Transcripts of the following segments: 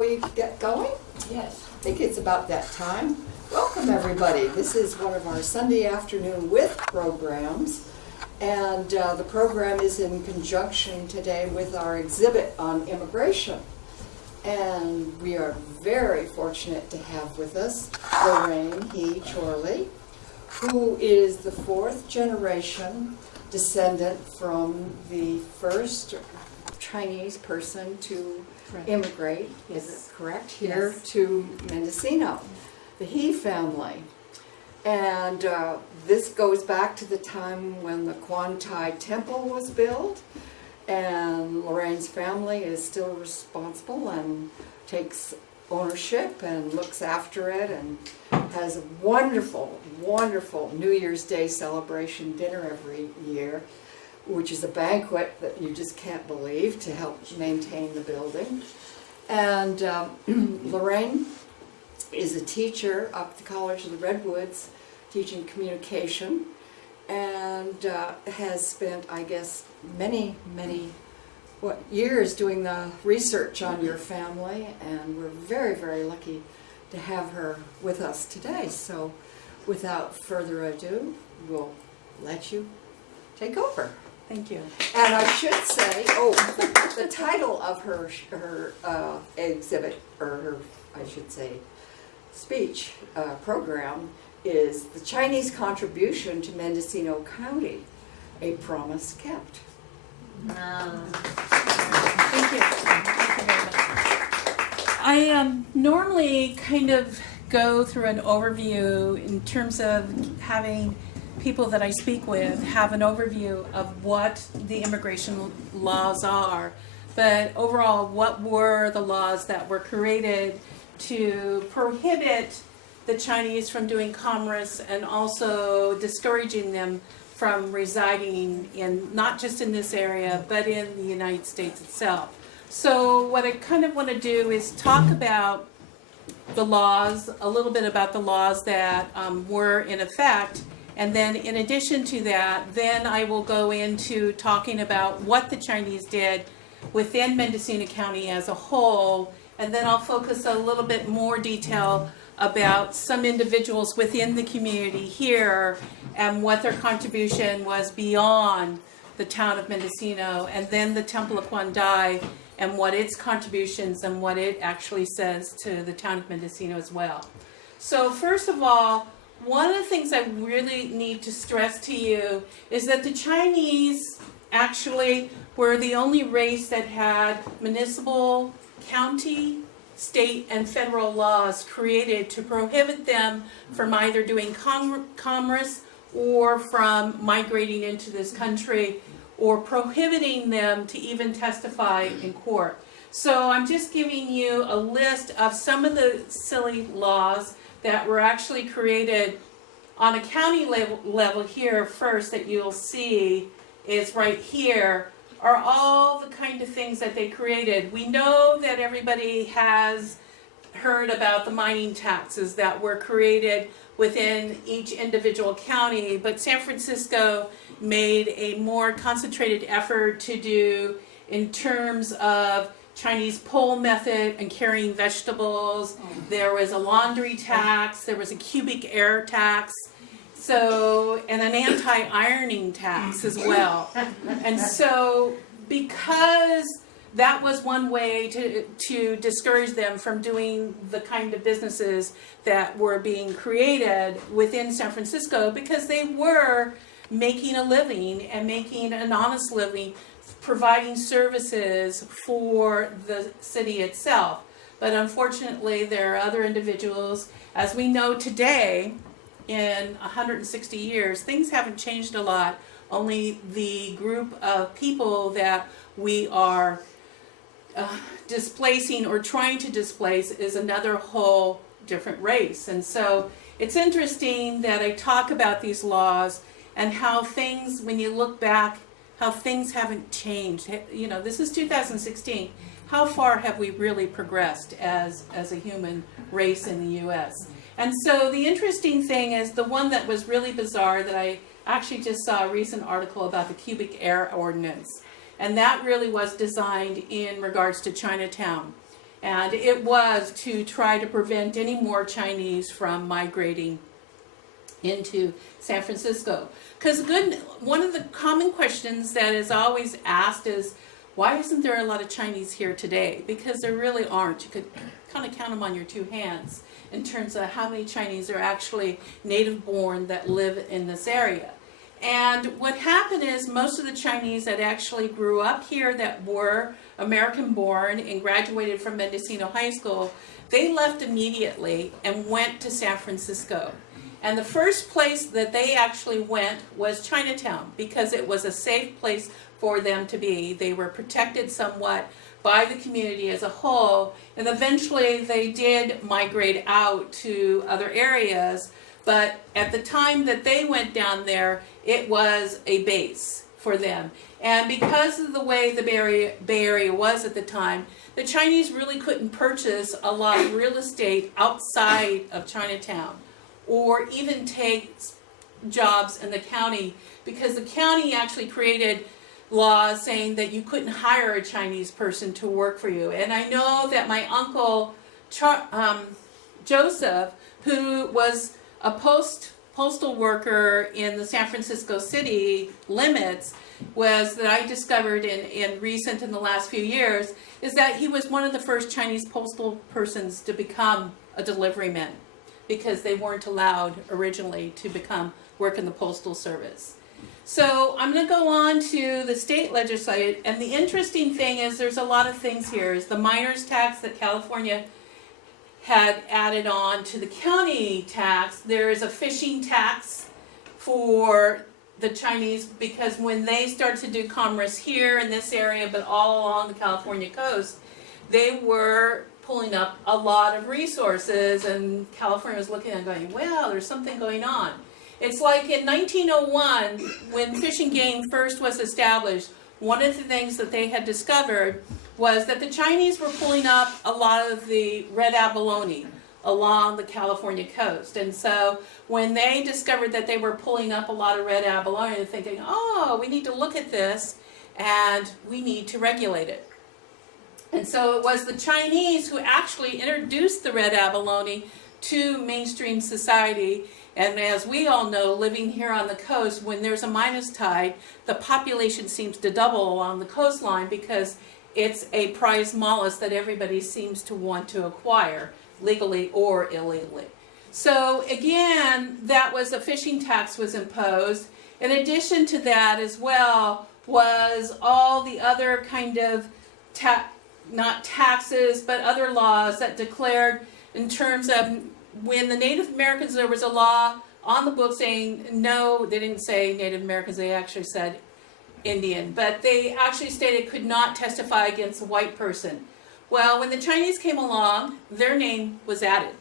We get going? Yes. I think it's about that time. Welcome, everybody. This is one of our Sunday afternoon with programs. And the program is in conjunction today with our exhibit on immigration. And we are very fortunate to have with us Lorraine Chorley, who is the fourth generation descendant from the first Chinese person to immigrate, Yes. is it correct, here Yes. to Mendocino, the He family. And this goes back to the time when the Quan Tai Temple was built, and Lorraine's family is still responsible and takes ownership and looks after it and has a wonderful, wonderful New Year's Day celebration dinner every year, which is a banquet that you just can't believe to help maintain the building. And Lorraine is a teacher up at the College of the Redwoods teaching communication, and has spent, I guess, many years doing the research on your family, and we're very, very lucky to have her with us today. So without further ado, we'll let you take over. Thank you. And I should say, the title of her exhibit, or her, I should say, speech program is The Chinese Contribution to Mendocino County, A Promise Kept. Thank you. Thank you very much. I normally kind of go through an overview in terms of having people that I speak with have an overview of what the immigration laws are. But overall, what were the laws that were created to prohibit the Chinese from doing commerce and also discouraging them from residing in, not just in this area, but in the United States itself. So what I kind of want to do is talk about the laws, a little bit about the laws that were in effect, and then in addition to that, then I will go into talking about what the Chinese did within Mendocino County as a whole, and then I'll focus a little bit more detail about some individuals within the community here and what their contribution was beyond the town of Mendocino, and then the Temple of Quan Tai and what its contributions and what it actually says to the town of Mendocino as well. So first of all, one of the things I really need to stress to you is that the Chinese actually were the only race that had municipal, county, state, and federal laws created to prohibit them from either doing commerce or from migrating into this country, or prohibiting them to even testify in court. So I'm just giving you a list of some of the silly laws that were actually created on a county level here first that you'll see is right here, are all the kind of things that they created. We know that everybody has heard about the mining taxes that were created within each individual county, but San Francisco made a more concentrated effort to do in terms of Chinese pole method and carrying vegetables. There was a laundry tax, there was a cubic air tax, so, and an anti-ironing tax as well. And so because that was one way to discourage them from doing the kind of businesses that were being created within San Francisco, because they were making a living and making an honest living, providing services for the city itself. But unfortunately, there are other individuals, as we know today, in 160 years, things haven't changed a lot. Only the group of people that we are displacing or trying to displace is another whole different race. And so it's interesting that I talk about these laws and how things, when you look back, how things haven't changed. You know, this is 2016. How far have we really progressed as a human race in the U.S.? And so the interesting thing is the one that was really bizarre that I actually just saw a recent article about the cubic air ordinance. And that really was designed in regards to Chinatown. And it was to try to prevent any more Chinese from migrating into San Francisco. Because one of the common questions that is always asked is, why isn't there a lot of Chinese here today? Because there really aren't. You could kind of count them on your two hands in terms of how many Chinese are actually native born that live in this area. And what happened is most of the Chinese that actually grew up here that were American born and graduated from Mendocino High School, they left immediately and went to San Francisco. And the first place that they actually went was Chinatown, because it was a safe place for them to be. They were protected somewhat by the community as a whole, and eventually they did migrate out to other areas, but at the time that they went down there, it was a base for them. And because of the way the Bay Area was at the time, the Chinese really couldn't purchase a lot of real estate outside of Chinatown, or even take jobs in the county, because the county actually created laws saying that you couldn't hire a Chinese person to work for you. And I know that my uncle Joseph, who was a postal worker in the San Francisco city limits, was that I discovered in the last few years, is that he was one of the first Chinese postal persons to become a deliveryman, because they weren't allowed originally to work in the postal service. So I'm going to go on to the state legislature, and the interesting thing is there's a lot of things here. Is the miner's tax that California had added on to the county tax. There is a fishing tax for the Chinese, because when they started to do commerce here in this area, but all along the California coast, they were pulling up a lot of resources, and California was looking and going, well, there's something going on. It's like in 1901, when Fish and Game first was established, one of the things that they had discovered was that the Chinese were pulling up a lot of the red abalone along the California coast. And so when they discovered that they were pulling up a lot of red abalone, they're thinking, oh, we need to look at this and we need to regulate it. And so it was the Chinese who actually introduced the red abalone to mainstream society. And as we all know, living here on the coast, when there's a minus tide, the population seems to double along the coastline, because it's a prize mollusk that everybody seems to want to acquire, legally or illegally. So again, that was a fishing tax was imposed. In addition to that as well was all the other kind of not taxes, but other laws that declared in terms of when the Native Americans, there was a law on the book saying, no, they didn't say Native Americans, they actually said Indian, but they actually stated could not testify against a white person. Well, when the Chinese came along, their name was added.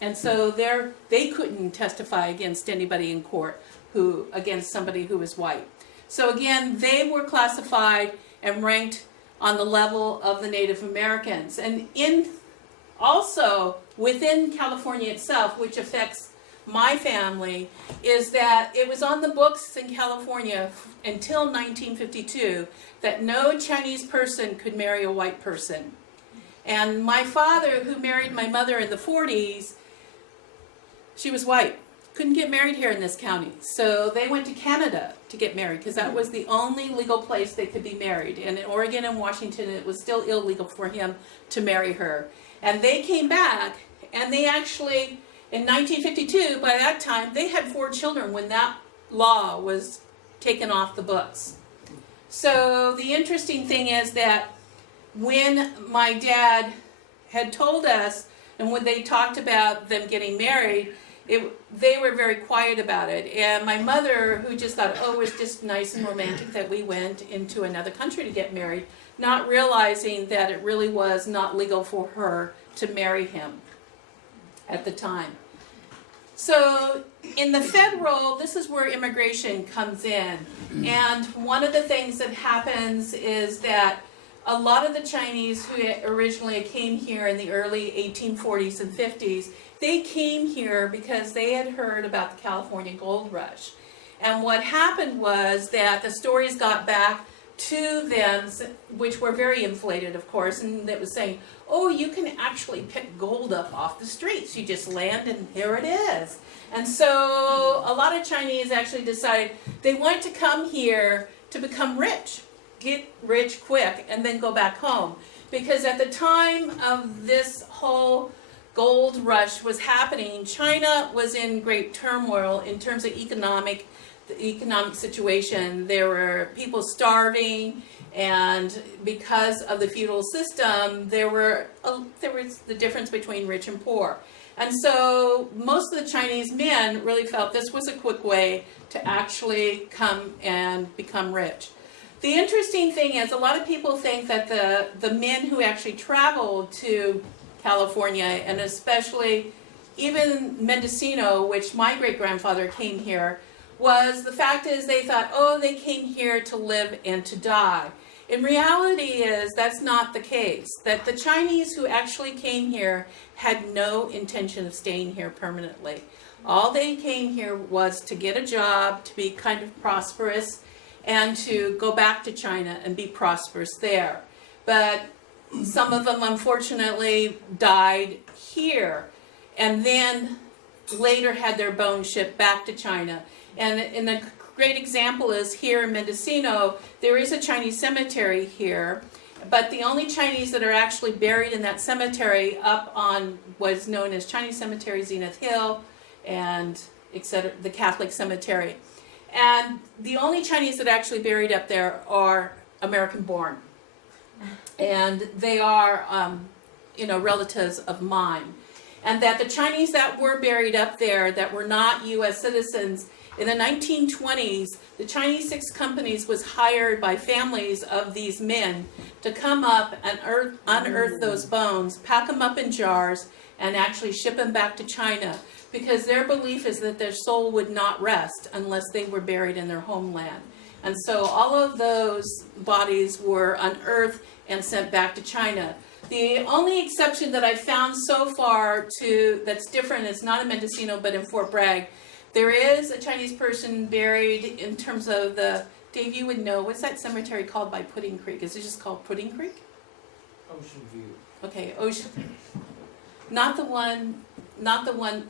And so they couldn't testify against anybody in court against somebody who was white. So again, they were classified and ranked on the level of the Native Americans. And also within California itself, which affects my family, is that it was on the books in California until 1952 that no Chinese person could marry a white person. And my father, who married my mother in the 40s, she was white. Couldn't get married here in this county. So they went to Canada to get married, because that was the only legal place they could be married. And in Oregon and Washington, it was still illegal for him to marry her. And they came back, and they actually, in 1952, by that time, they had 4 children when that law was taken off the books. So the interesting thing is that when my dad had told us, and when they talked about them getting married, they were very quiet about it. And my mother, who just thought, oh, it was just nice and romantic that we went into another country to get married, not realizing that it really was not legal for her to marry him at the time. So in the federal, this is where immigration comes in. And one of the things that happens is that a lot of the Chinese who originally came here in the early 1840s and 50s, they came here because they had heard about the California gold rush. And what happened was that the stories got back to them, which were very inflated, of course, and it was saying, oh, you can actually pick gold up off the streets. You just land and here it is. And so a lot of Chinese actually decided they wanted to come here to become rich, get rich quick, and then go back home. Because at the time of this whole gold rush was happening, China was in great turmoil in terms of the economic situation. There were people starving, and because of the feudal system, there was the difference between rich and poor. And so most of the Chinese men really felt this was a quick way to actually come and become rich. The interesting thing is a lot of people think that the men who actually traveled to California, and especially even Mendocino, which my great-grandfather came here, was the fact is they thought, oh, they came here to live and to die. In reality is that's not the case, that the Chinese who actually came here had no intention of staying here permanently. All they came here was to get a job, to be kind of prosperous, and to go back to China and be prosperous there. But some of them unfortunately died here, and then later had their bones shipped back to China. And a great example is here in Mendocino, there is a Chinese cemetery here, but the only Chinese that are actually buried in that cemetery up on what's known as Chinese Cemetery Zenith Hill and etc., the Catholic cemetery. And the only Chinese that are actually buried up there are American born. And they are, relatives of mine. And that the Chinese that were buried up there that were not U.S. citizens, in the 1920s, the Chinese 6 companies was hired by families of these men to come up and unearth those bones, pack them up in jars, and actually ship them back to China, because their belief is that their soul would not rest unless they were buried in their homeland. And so all of those bodies were unearthed and sent back to China. The only exception that I've found so far that's different is not in Mendocino but in Fort Bragg. There is a Chinese person buried in terms of Dave, you would know, what's that cemetery called by Pudding Creek? Is it just called Pudding Creek? Ocean View. Okay, Ocean. Not the one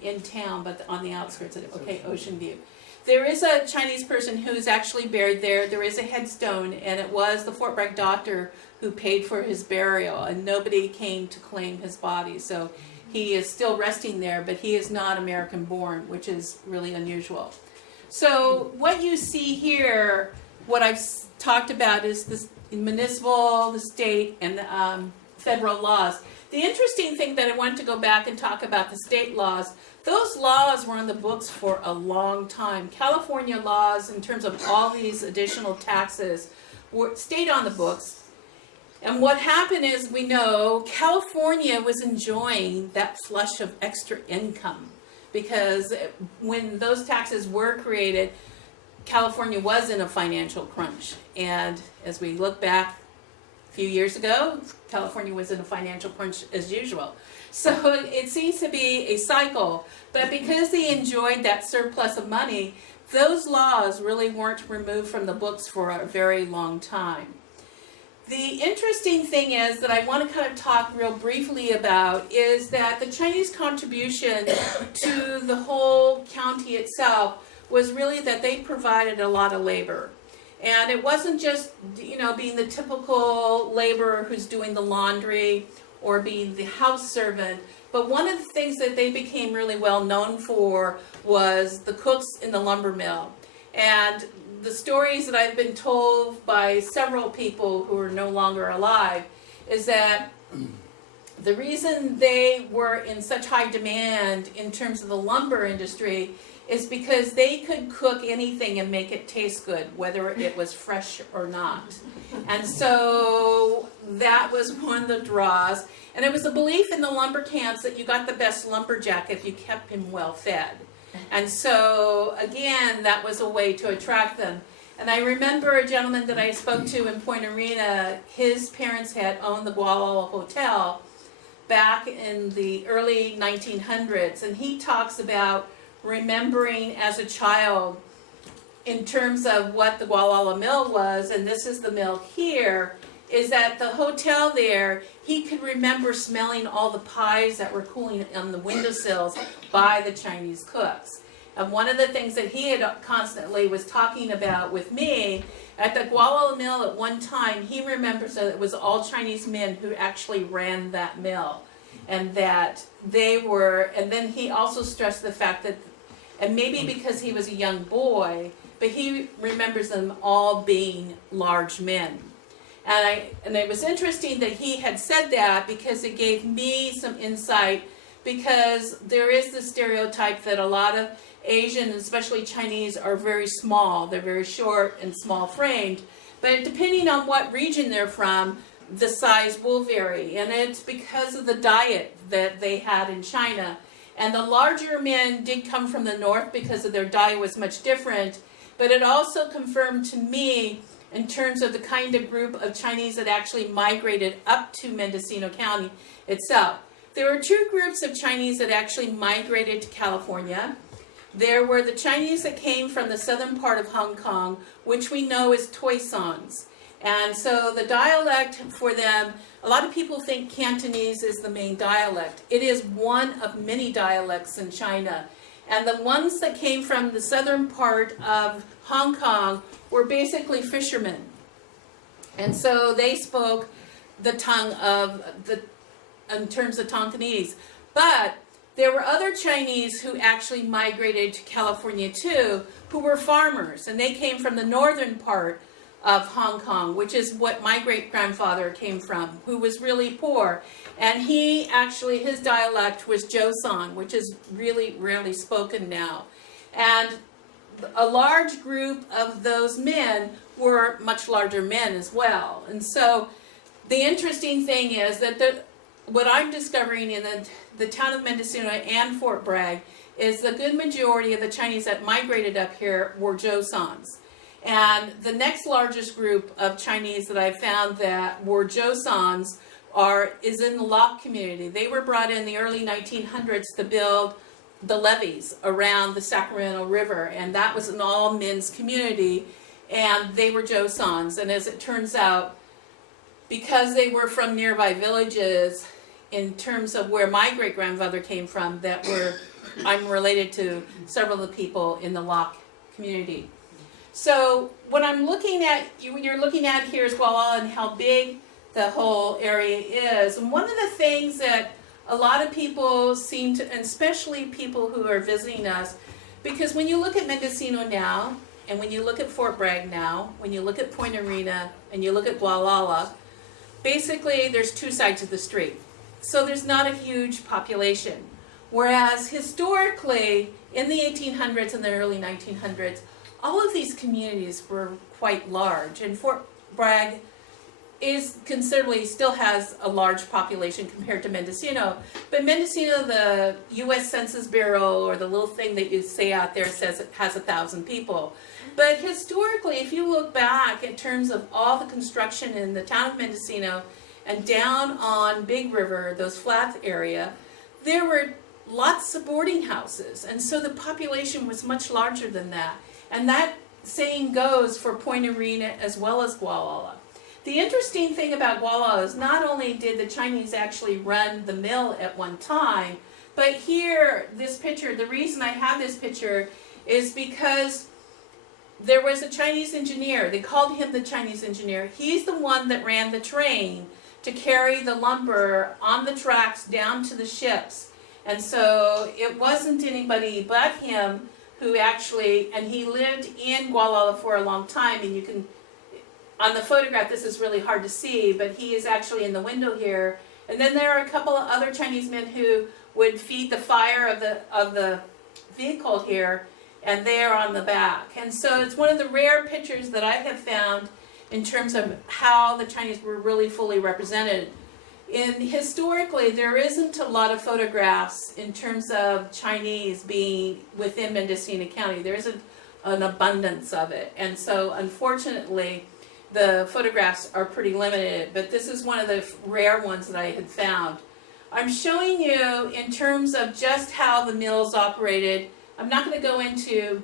in town, but on the outskirts of it. Okay, Ocean View. There is a Chinese person who's actually buried there. There is a headstone, and it was the Fort Bragg doctor who paid for his burial, and nobody came to claim his body. So he is still resting there, but he is not American born, which is really unusual. So what you see here, what I've talked about is the municipal, the state, and the federal laws. The interesting thing that I wanted to go back and talk about the state laws, those laws were on the books for a long time. California laws, in terms of all these additional taxes, stayed on the books. And what happened is, we know, California was enjoying that flush of extra income, because when those taxes were created, California was in a financial crunch. And as we look back a few years ago, California was in a financial crunch as usual. So it seems to be a cycle. But because they enjoyed that surplus of money, those laws really weren't removed from the books for a very long time. The interesting thing is that I want to kind of talk real briefly about is that the Chinese contribution to the whole county itself was really that they provided a lot of labor. And it wasn't just, being the typical laborer who's doing the laundry or being the house servant, but one of the things that they became really well known for was the cooks in the lumber mill. And the stories that I've been told by several people who are no longer alive is that the reason they were in such high demand in terms of the lumber industry is because they could cook anything and make it taste good, whether it was fresh or not. And so that was one of the draws. And it was a belief in the lumber camps that you got the best lumberjack if you kept him well fed. And so, again, that was a way to attract them. And I remember a gentleman that I spoke to in Point Arena, his parents had owned the Gualala Hotel back in the early 1900s. And he talks about remembering as a child in terms of what the Gualala Mill was, and this is the mill here, is that the hotel there, he could remember smelling all the pies that were cooling on the windowsills by the Chinese cooks. And one of the things that he had constantly was talking about with me, at the Gualala Mill at one time, he remembers that it was all Chinese men who actually ran that mill. And that they were, and then he also stressed the fact that, and maybe because he was a young boy, but he remembers them all being large men. And it was interesting that he had said that, because it gave me some insight, because there is the stereotype that a lot of Asian, especially Chinese, are very small. They're very short and small framed. But depending on what region they're from, the size will vary. And it's because of the diet that they had in China. And the larger men did come from the north because of their diet was much different. But it also confirmed to me, in terms of the kind of group of Chinese that actually migrated up to Mendocino County itself. There were two groups of Chinese that actually migrated to California. There were the Chinese that came from the southern part of Hong Kong, which we know as Toisons. And so the dialect for them, a lot of people think Cantonese is the main dialect. It is one of many dialects in China. And the ones that came from the southern part of Hong Kong were basically fishermen. And so they spoke the tongue of in terms of Tonkinese. But there were other Chinese who actually migrated to California too, who were farmers. And they came from the northern part of Hong Kong, which is what my great-grandfather came from, who was really poor. And he actually, his dialect was Joseon, which is really rarely spoken now. And a large group of those men were much larger men as well. And so the interesting thing is that what I'm discovering in the town of Mendocino and Fort Bragg is the good majority of the Chinese that migrated up here were Joseons. And the next largest group of Chinese that I found that were Joseons is in the Lok community. They were brought in the early 1900s to build the levees around the Sacramento River, and that was an all men's community, and they were Joseons. And as it turns out, because they were from nearby villages, in terms of where my great-grandfather came from, I'm related to several of the people in the Lok community. So what I'm looking at, you're looking at here is Gualala and how big the whole area is. And one of the things that a lot of people seem to, and especially people who are visiting us, because when you look at Mendocino now, and when you look at Fort Bragg now, when you look at Point Arena, and you look at Gualala, basically there's two sides of the street. So there's not a huge population. Whereas historically, in the 1800s and the early 1900s, all of these communities were quite large, and Fort Bragg still has a large population compared to Mendocino. But Mendocino, the U.S. Census Bureau, or the little thing that you say out there, says it has 1,000 people. But historically, if you look back in terms of all the construction in the town of Mendocino and down on Big River, those flats area, there were lots of boarding houses, and so the population was much larger than that. And that saying goes for Point Arena as well as Gualala. The interesting thing about Gualala is not only did the Chinese actually run the mill at one time, but here, this picture, the reason I have this picture is because there was a Chinese engineer. They called him the Chinese engineer. He's the one that ran the train to carry the lumber on the tracks down to the ships. And so it wasn't anybody but him who actually, and he lived in Gualala for a long time, and you can, on the photograph, this is really hard to see, but he is actually in the window here. And then there are a couple of other Chinese men who would feed the fire of the vehicle here, and they're on the back. And so it's one of the rare pictures that I have found in terms of how the Chinese were really fully represented. Historically, there isn't a lot of photographs in terms of Chinese being within Mendocino County. There isn't an abundance of it. And so, unfortunately, the photographs are pretty limited, but this is one of the rare ones that I had found. I'm showing you in terms of just how the mills operated. I'm not going to go into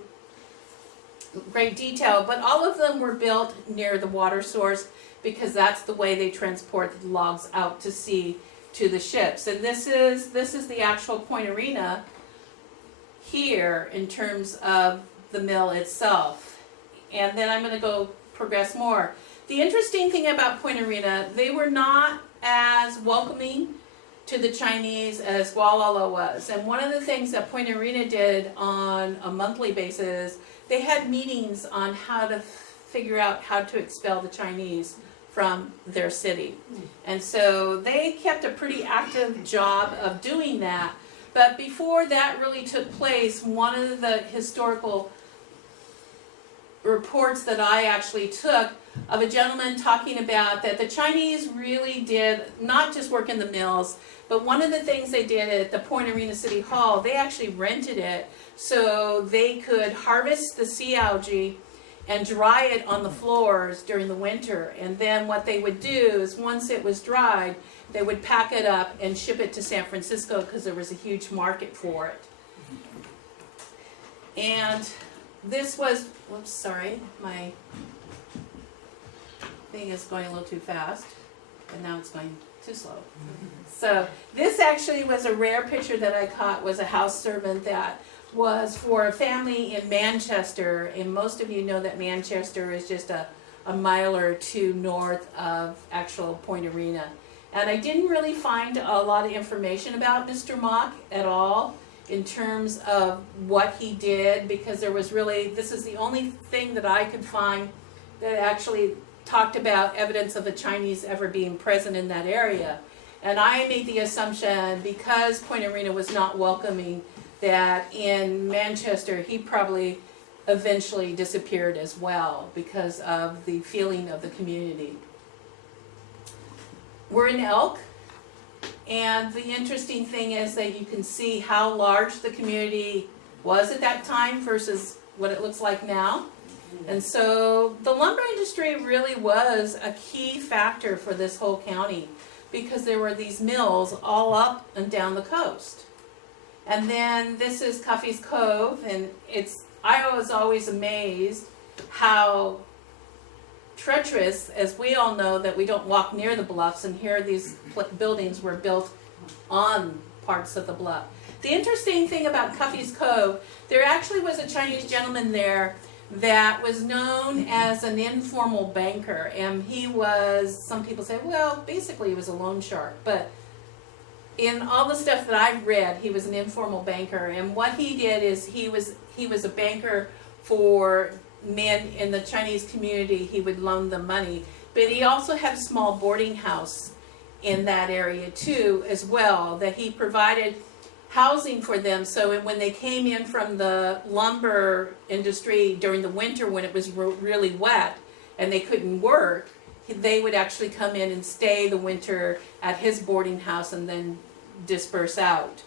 great detail, but all of them were built near the water source because that's the way they transport the logs out to sea to the ships. And this is the actual Point Arena here in terms of the mill itself. And then I'm going to go progress more. The interesting thing about Point Arena, they were not as welcoming to the Chinese as Gualala was. And one of the things that Point Arena did on a monthly basis, they had meetings on how to figure out how to expel the Chinese from their city. And so they kept a pretty active job of doing that. But before that really took place, one of the historical reports that I actually took of a gentleman talking about that the Chinese really did not just work in the mills, but one of the things they did at the Point Arena City Hall, they actually rented it so they could harvest the sea algae and dry it on the floors during the winter. And then what they would do is once it was dried, they would pack it up and ship it to San Francisco because there was a huge market for it. And this was, whoops, sorry, my thing is going a little too fast, and now it's going too slow. So this actually was a rare picture that I caught, was a house servant that was for a family in Manchester, and most of you know that Manchester is just a mile or two north of actual Point Arena. And I didn't really find a lot of information about Mr. Mock at all in terms of what he did, because there was really, this is the only thing that I could find that actually talked about evidence of the Chinese ever being present in that area. And I made the assumption, because Point Arena was not welcoming, that in Manchester he probably eventually disappeared as well because of the feeling of the community. We're in Elk, and the interesting thing is that you can see how large the community was at that time versus what it looks like now. And so the lumber industry really was a key factor for this whole county because there were these mills all up and down the coast. And then this is Cuffy's Cove, and I was always amazed how treacherous, as we all know that we don't walk near the bluffs, and here these buildings were built on parts of the bluff. The interesting thing about Cuffy's Cove, there actually was a Chinese gentleman there that was known as an informal banker, and he was, some people say, well, basically he was a loan shark, but in all the stuff that I've read, he was an informal banker, and what he did is he was a banker for men in the Chinese community. He would loan them money, but he also had a small boarding house in that area too as well, that he provided housing for them. So when they came in from the lumber industry during the winter when it was really wet and they couldn't work, they would actually come in and stay the winter at his boarding house and then disperse out.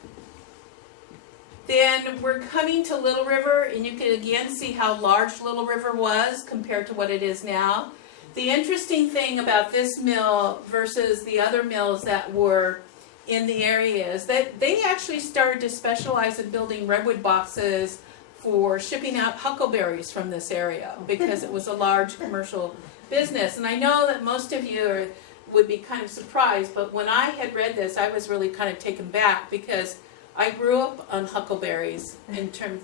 Then we're coming to Little River, and you can again see how large Little River was compared to what it is now. The interesting thing about this mill versus the other mills that were in the area is that they actually started to specialize in building redwood boxes for shipping out huckleberries from this area because it was a large commercial business. And I know that most of you would be kind of surprised, but when I had read this, I was really kind of taken back because I grew up on huckleberries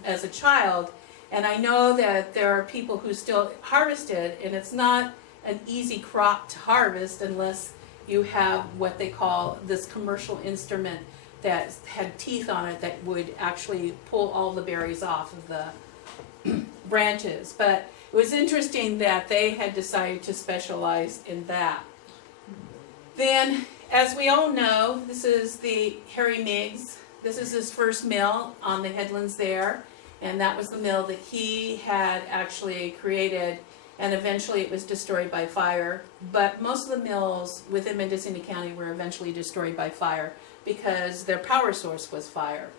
as a child, and I know that there are people who still harvest it, and it's not an easy crop to harvest unless you have what they call this commercial instrument that had teeth on it that would actually pull all the berries off of the branches. But it was interesting that they had decided to specialize in that. Then, as we all know, this is the Harry Meigs. This is his first mill on the headlands there, and that was the mill that he had actually created, and eventually it was destroyed by fire. But most of the mills within Mendocino County were eventually destroyed by fire because their power source was fire.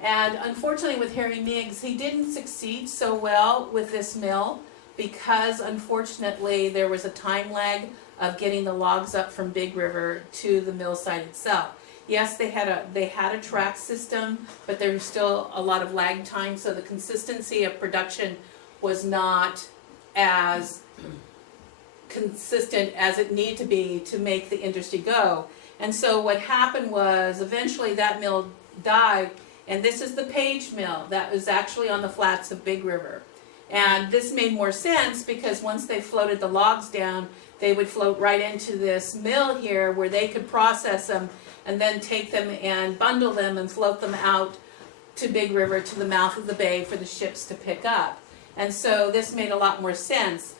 And unfortunately with Harry Meigs, he didn't succeed so well with this mill because unfortunately there was a time lag of getting the logs up from Big River to the mill site itself. Yes, they had a track system, but there was still a lot of lag time, so the consistency of production was not as consistent as it needed to be to make the industry go. And so what happened was eventually that mill died, and this is the Page Mill that was actually on the flats of Big River. And this made more sense because once they floated the logs down, they would float right into this mill here where they could process them and then take them and bundle them and float them out to Big River, to the mouth of the bay for the ships to pick up. And so this made a lot more sense.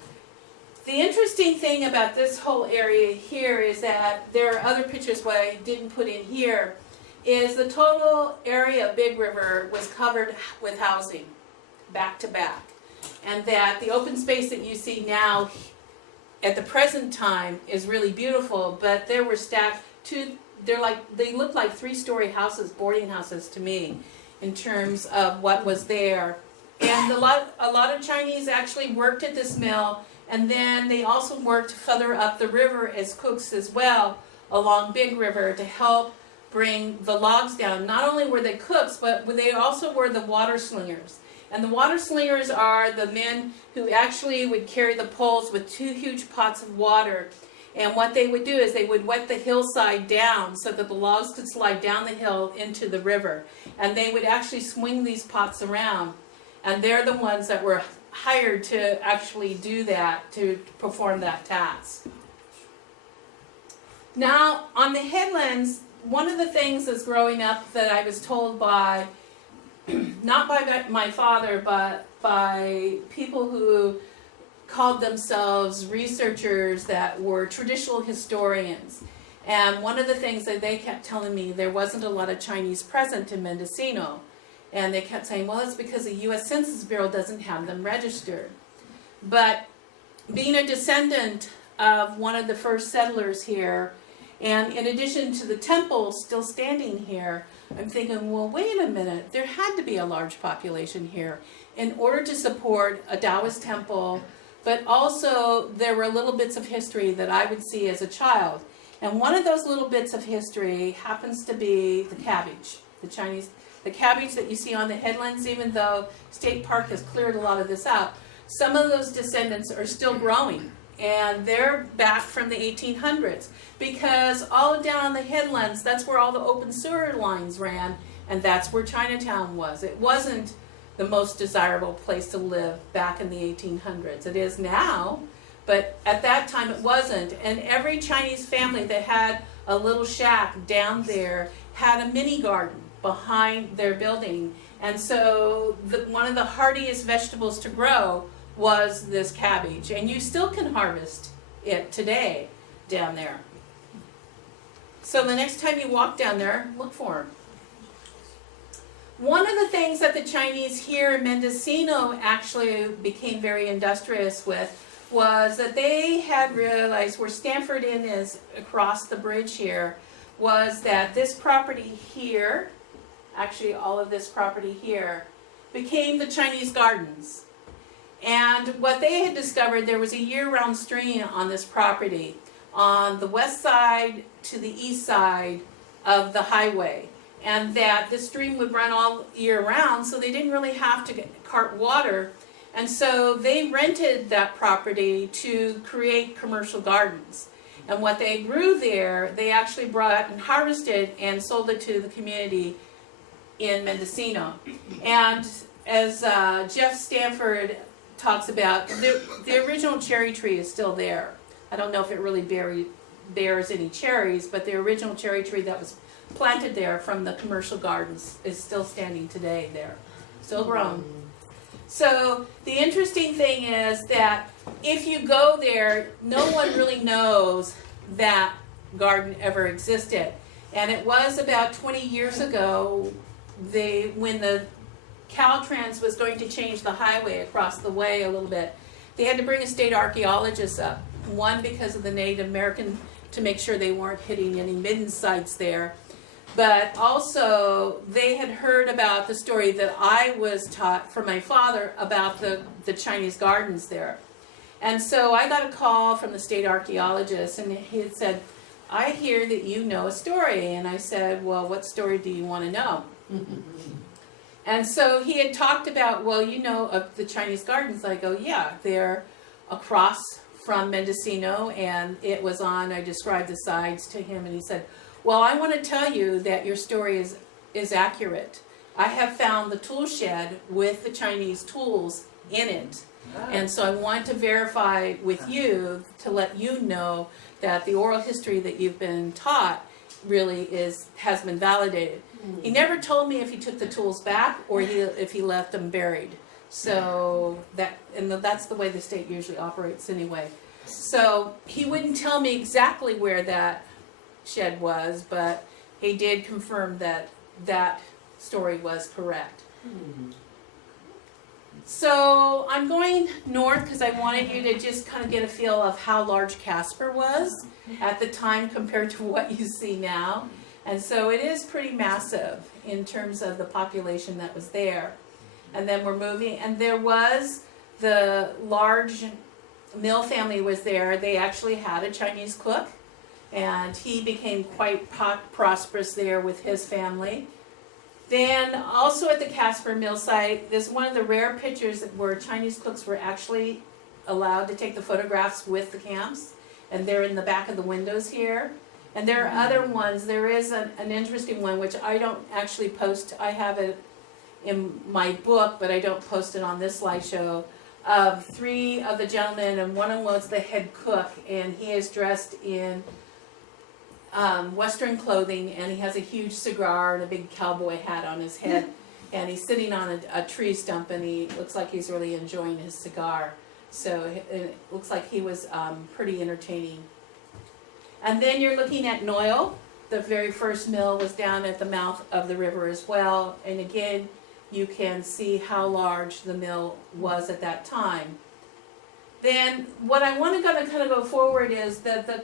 The interesting thing about this whole area here is that there are other pictures what I didn't put in here, is the total area of Big River was covered with housing, back to back. And that the open space that you see now at the present time is really beautiful, but there were stacked they look like 3-story houses, boarding houses to me, in terms of what was there. And a lot of Chinese actually worked at this mill, and then they also worked further up the river as cooks as well, along Big River, to help bring the logs down. Not only were they cooks, but they also were the water slingers. And the water slingers are the men who actually would carry the poles with 2 huge pots of water. And what they would do is they would wet the hillside down so that the logs could slide down the hill into the river. And they would actually swing these pots around. And they're the ones that were hired to actually do that, to perform that task. Now, on the headlands, one of the things that's growing up that I was told by, not by my father, but by people who called themselves researchers that were traditional historians. And one of the things that they kept telling me, there wasn't a lot of Chinese present in Mendocino. And they kept saying, well, it's because the U.S. Census Bureau doesn't have them registered. But being a descendant of one of the first settlers here, and in addition to the temple still standing here, I'm thinking, well, wait a minute, there had to be a large population here in order to support a Taoist temple, but also there were little bits of history that I would see as a child. And one of those little bits of history happens to be the cabbage, the cabbage that you see on the headlands. Even though State Park has cleared a lot of this out, some of those descendants are still growing. And they're back from the 1800s, because all down on the headlands, that's where all the open sewer lines ran, and that's where Chinatown was. It wasn't the most desirable place to live back in the 1800s. It is now, but at that time it wasn't. And every Chinese family that had a little shack down there had a mini garden behind their building. And so one of the hardiest vegetables to grow was this cabbage, and you still can harvest it today down there. So the next time you walk down there, look for them. One of the things that the Chinese here in Mendocino actually became very industrious with was that they had realized where Stanford Inn is across the bridge here, was that this property here, actually all of this property here, became the Chinese gardens. And what they had discovered, there was a year-round stream on this property, on the west side to the east side of the highway. And that this stream would run all year round, so they didn't really have to cart water. And so they rented that property to create commercial gardens. And what they grew there, they actually brought and harvested and sold it to the community in Mendocino. And as Jeff Stanford talks about, the original cherry tree is still there. I don't know if it really bears any cherries, but the original cherry tree that was planted there from the commercial gardens is still standing today there, still grown. So the interesting thing is that if you go there, no one really knows that garden ever existed. And it was about 20 years ago, when the Caltrans was going to change the highway across the way a little bit, they had to bring a state archaeologist up. One, because of the Native American, to make sure they weren't hitting any midden sites there. But also, they had heard about the story that I was taught from my father about the Chinese gardens there. And so I got a call from the state archaeologist, and he had said, I hear that you know a story. And I said, well, what story do you want to know? And so he had talked about, well, you know, of the Chinese gardens. I go, yeah, they're across from Mendocino, and it was on, I described the sides to him, and he said, well, I want to tell you that your story is accurate. I have found the tool shed with the Chinese tools in it. And so I want to verify with you to let you know that the oral history that you've been taught really has been validated. He never told me if he took the tools back or if he left them buried. So that's the way the state usually operates anyway. So he wouldn't tell me exactly where that shed was, but he did confirm that that story was correct. So I'm going north because I wanted you to just kind of get a feel of how large Casper was at the time compared to what you see now. And so it is pretty massive in terms of the population that was there. And then we're moving, and there was the large Mill family was there. They actually had a Chinese cook, and he became quite prosperous there with his family. Then also at the Casper Mill site, there's one of the rare pictures where Chinese cooks were actually allowed to take the photographs with the camps, and they're in the back of the windows here. And there are other ones. There is an interesting one which I don't actually post. I have it in my book, but I don't post it on this slideshow, of 3 of the gentlemen, and one of them was the head cook, and he is dressed in Western clothing, and he has a huge cigar and a big cowboy hat on his head, and he's sitting on a tree stump, and he looks like he's really enjoying his cigar. So it looks like he was pretty entertaining. And then you're looking at Noyle. The very first mill was down at the mouth of the river as well, and again you can see how large the mill was at that time. Then what I want to kind of go forward is that the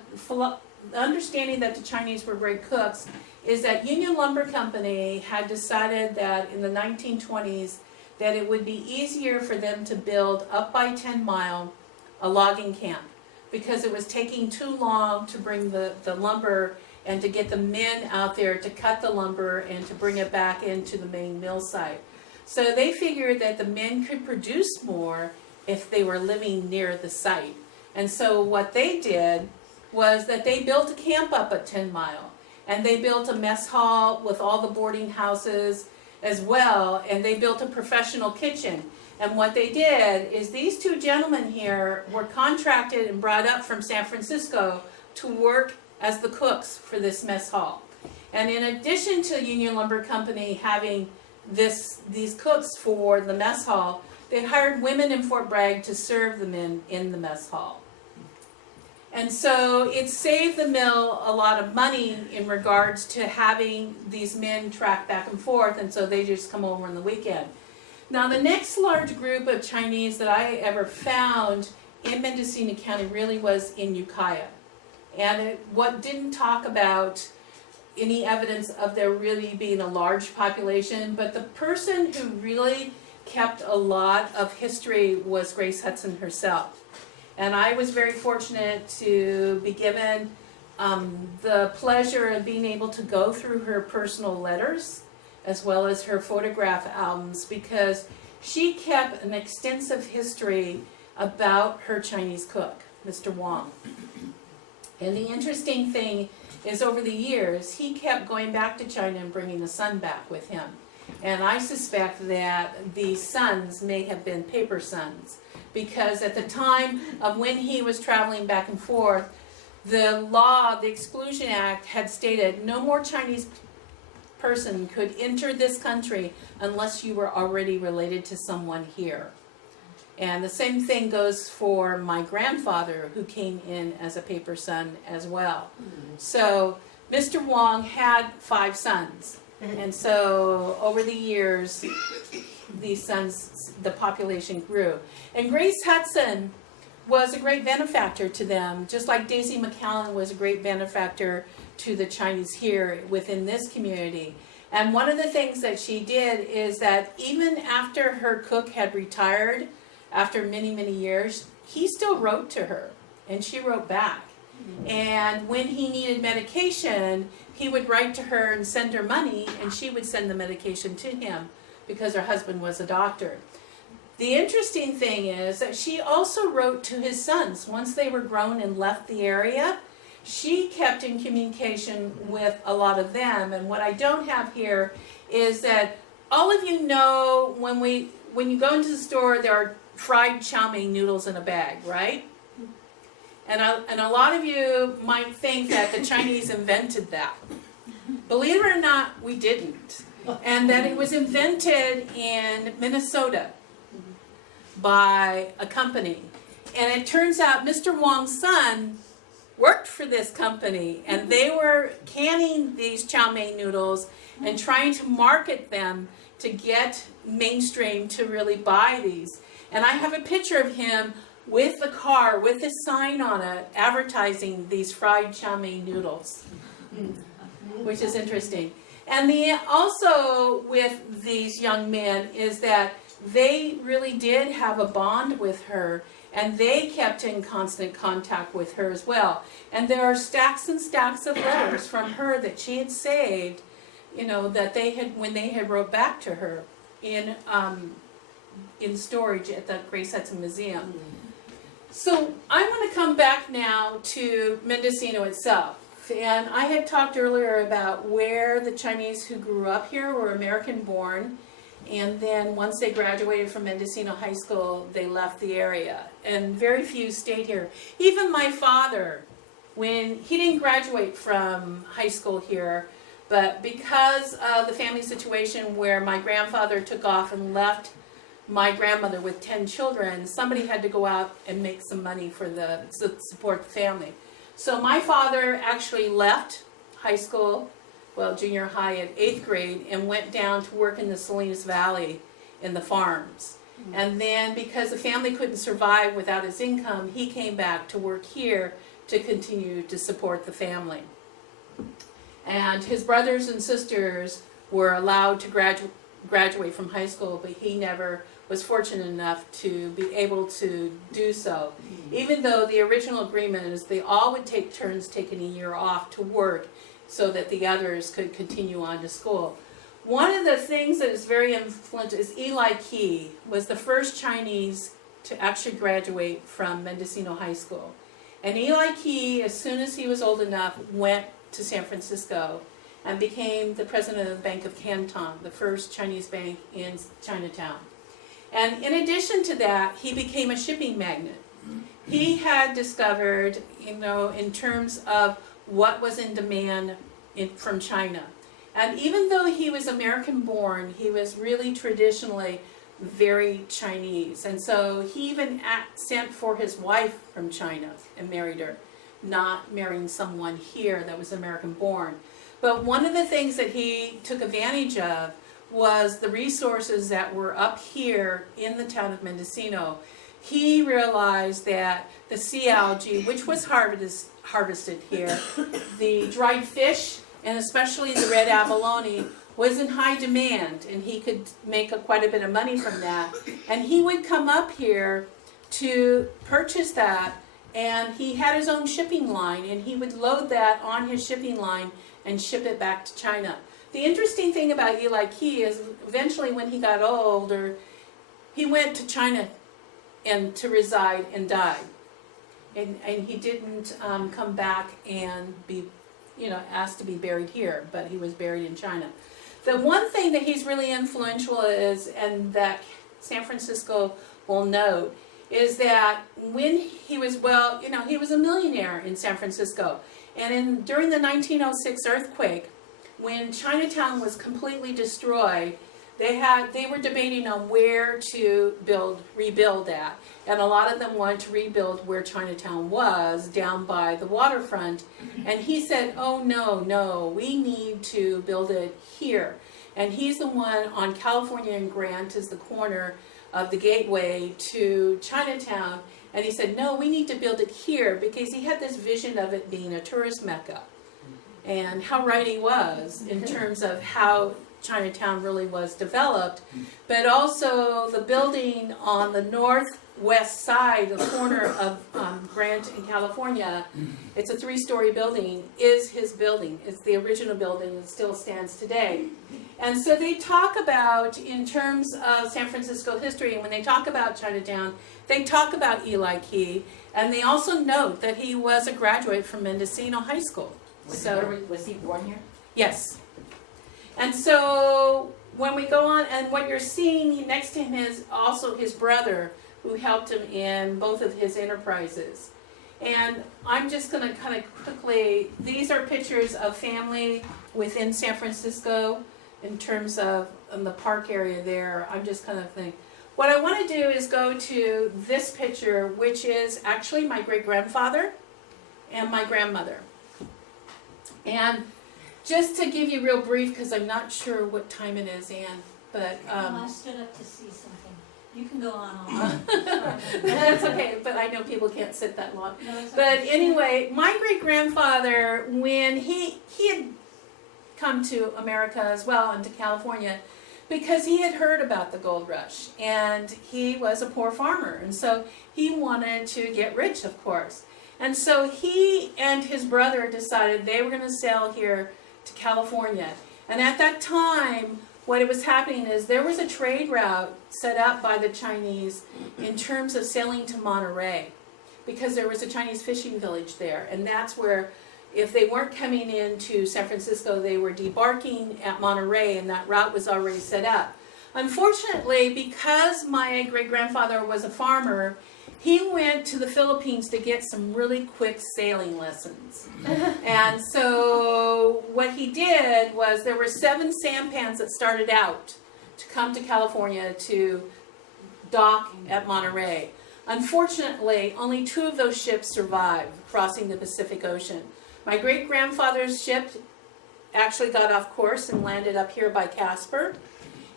understanding that the Chinese were great cooks is that Union Lumber Company had decided that in the 1920s that it would be easier for them to build up by 10 Mile a logging camp because it was taking too long to bring the lumber and to get the men out there to cut the lumber and to bring it back into the main mill site. So they figured that the men could produce more if they were living near the site. And so what they did was that they built a camp up at 10 Mile, and they built a mess hall with all the boarding houses as well, and they built a professional kitchen. And what they did is these 2 gentlemen here were contracted and brought up from San Francisco to work as the cooks for this mess hall. And in addition to Union Lumber Company having these cooks for the mess hall, they hired women in Fort Bragg to serve the men in the mess hall. And so it saved the mill a lot of money in regards to having these men track back and forth, and so they just come over on the weekend. Now the next large group of Chinese that I ever found in Mendocino County really was in Ukiah. And what didn't talk about any evidence of there really being a large population, but the person who really kept a lot of history was Grace Hudson herself. And I was very fortunate to be given the pleasure of being able to go through her personal letters as well as her photograph albums, because she kept an extensive history about her Chinese cook, Mr. Wong. And the interesting thing is over the years, he kept going back to China and bringing the son back with him. And I suspect that the sons may have been paper sons, because at the time of when he was traveling back and forth, the law, the Exclusion Act, had stated no more Chinese person could enter this country unless you were already related to someone here. And the same thing goes for my grandfather, who came in as a paper son as well. So Mr. Wong had 5 sons. And so over the years, these sons, the population grew. And Grace Hudson was a great benefactor to them, just like Daisy McCallan was a great benefactor to the Chinese here within this community. And one of the things that she did is that even after her cook had retired, after many, many years, he still wrote to her, and she wrote back. And when he needed medication, he would write to her and send her money, and she would send the medication to him. because her husband was a doctor. The interesting thing is that she also wrote to his sons. Once they were grown and left the area, she kept in communication with a lot of them. And what I don't have here is that all of you know when you go into the store, there are fried chow mein noodles in a bag, right? And a lot of you might think that the Chinese invented that. Believe it or not, we didn't. And that it was invented in Minnesota by a company. And it turns out Mr. Wong's son worked for this company, and they were canning these chow mein noodles and trying to market them to get mainstream to really buy these. And I have a picture of him with the car with a sign on it advertising these fried chow mein noodles, which is interesting. And also with these young men is that they really did have a bond with her, and they kept in constant contact with her as well. And there are stacks and stacks of letters from her that she had saved, that they had, when they had wrote back to her in storage at the Grace Hudson Museum. So I want to come back now to Mendocino itself. And I had talked earlier about where the Chinese who grew up here were American born. And then once they graduated from Mendocino High School, they left the area. And very few stayed here. Even my father, when he didn't graduate from high school here, but because of the family situation where my grandfather took off and left my grandmother with 10 children, somebody had to go out and make some money to support the family. So my father actually left high school, junior high at 8th grade, and went down to work in the Salinas Valley in the farms. And then because the family couldn't survive without his income, he came back to work here to continue to support the family. And his brothers and sisters were allowed to graduate from high school, but he never was fortunate enough to be able to do so. Even though the original agreement is they all would take turns taking a year off to work so that the others could continue on to school. One of the things that is very influential is Eli Key was the first Chinese to actually graduate from Mendocino High School. And Eli Key, as soon as he was old enough, went to San Francisco and became the president of the Bank of Canton, the first Chinese bank in Chinatown. And in addition to that, he became a shipping magnate. He had discovered, in terms of what was in demand from China. And even though he was American born, he was really traditionally very Chinese. And so he even sent for his wife from China and married her, not marrying someone here that was American born. But one of the things that he took advantage of was the resources that were up here in the town of Mendocino. He realized that the sea algae, which was harvested here, the dried fish, and especially the red abalone, was in high demand, and he could make quite a bit of money from that. And he would come up here to purchase that, and he had his own shipping line, and he would load that on his shipping line and ship it back to China. The interesting thing about Eli Key is eventually when he got older, he went to China and to reside and died. And he didn't come back and be, asked to be buried here, but he was buried in China. The one thing that he's really influential is, and that San Francisco will note, is that when he was, he was a millionaire in San Francisco. And during the 1906 earthquake, when Chinatown was completely destroyed, they were debating on where to rebuild at. And a lot of them wanted to rebuild where Chinatown was, down by the waterfront. And he said, oh no, we need to build it here. And he's the one on California and Grant is the corner of the gateway to Chinatown. And he said, no, we need to build it here, because he had this vision of it being a tourist mecca. And how right he was in terms of how Chinatown really was developed, but also the building on the northwest side, the corner of Grant in California, it's a 3-story building, is his building. It's the original building and still stands today. And so they talk about, in terms of San Francisco history, and when they talk about Chinatown, they talk about Eli Key, and they also note that he was a graduate from Mendocino High School. Was he born here? Yes. And so when we go on, and what you're seeing next to him is also his brother, who helped him in both of his enterprises. And I'm just going to kind of quickly, these are pictures of family within San Francisco in terms of in the park area there. I'm just kind of thinking. What I want to do is go to this picture, which is actually my great-grandfather and my grandmother. And just to give you real brief, because I'm not sure what time it is, Ann, but I stood up to see something. You can go on. that's okay, but I know people can't sit that long. No, it's But okay. anyway, my great-grandfather, when he had come to America as well and to California, because he had heard about the gold rush, and he was a poor farmer, and so he wanted to get rich, of course. And so he and his brother decided they were going to sail here to California. And at that time, what was happening is there was a trade route set up by the Chinese in terms of sailing to Monterey, because there was a Chinese fishing village there, and that's where, if they weren't coming into San Francisco, they were debarking at Monterey, and that route was already set up. Unfortunately, because my great-grandfather was a farmer, he went to the Philippines to get some really quick sailing lessons. And so what he did was, there were 7 sampans that started out to come to California to dock at Monterey. Unfortunately, only 2 of those ships survived crossing the Pacific Ocean. My great-grandfather's ship actually got off course and landed up here by Casper.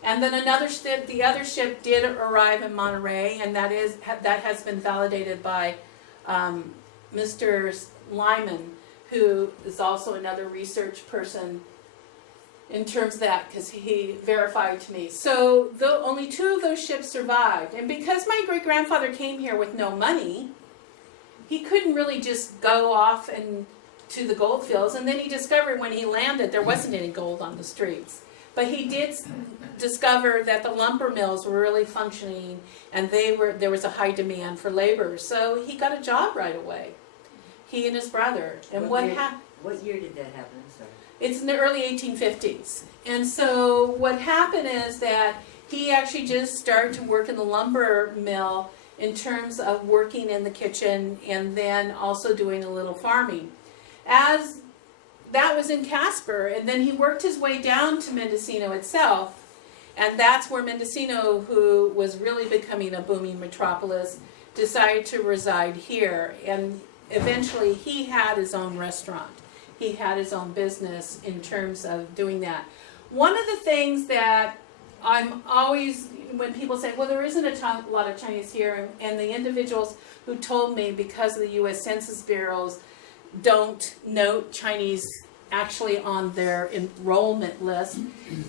And then another ship, the other ship did arrive in Monterey, and that has been validated by Mr. Lyman, who is also another research person in terms of that, because he verified to me. So only 2 of those ships survived. And because my great-grandfather came here with no money, he couldn't really just go off and to the gold fields. And then he discovered when he landed there wasn't any gold on the streets. But he did discover that the lumber mills were really functioning, and there was a high demand for labor. So he got a job right away, he and his brother. And What year did that happen? I'm sorry. it's in the early 1850s. And so what happened is that he actually just started to work in the lumber mill in terms of working in the kitchen and then also doing a little farming. As that was in Casper, and then he worked his way down to Mendocino itself, and that's where Mendocino, who was really becoming a booming metropolis, decided to reside here. And eventually he had his own restaurant. He had his own business in terms of doing that. One of the things that I'm always, when people say, well, there isn't a lot of Chinese here, and the individuals who told me because of the U.S. Census Bureaus don't note Chinese actually on their enrollment list,